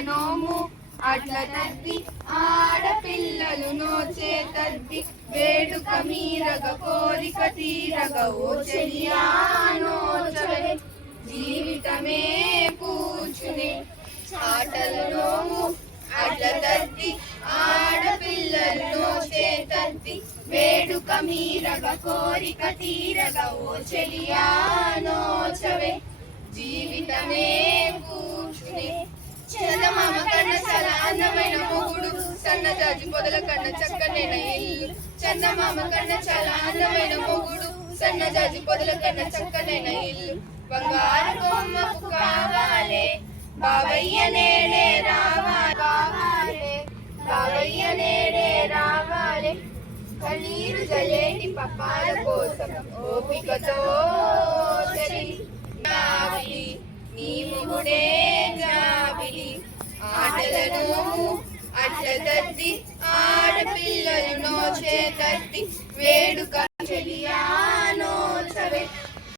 నోము. అట్ల తద్ది ఆడపిల్లలు నోచే తద్ది వేడుక మీరగ కోరిక తీరగ ఓ చెలియా నోచవే. జీవితమే కూర్చుని ఆటలు నోము. అట్ల తద్ది ఆడపిల్లలు నోచే తద్ది వేడుక మీరగ కోరిక తీరగ ఓ చెలియా నోచవే. జీవితమే అందమైన మొగుడు సన్న జాజి పొదల కన్న చక్కనైన ఇల్లు చందమామ కన్న చాలా అందమైన మొగుడు సన్న జాజి పొదల కన్న చక్కనైన ఇల్లు బంగారు బొమ్మకు కావాలే బావయ్య నేడే కావాలే బాబయ్య నేడే రావాలి. కన్నీరు జలేటి పప్పాల కోసం ఓపికతో నీ ముగుడే ఆటలను అట్ల తద్ది ఆడపిల్లలు నోచే తద్ది వేడుక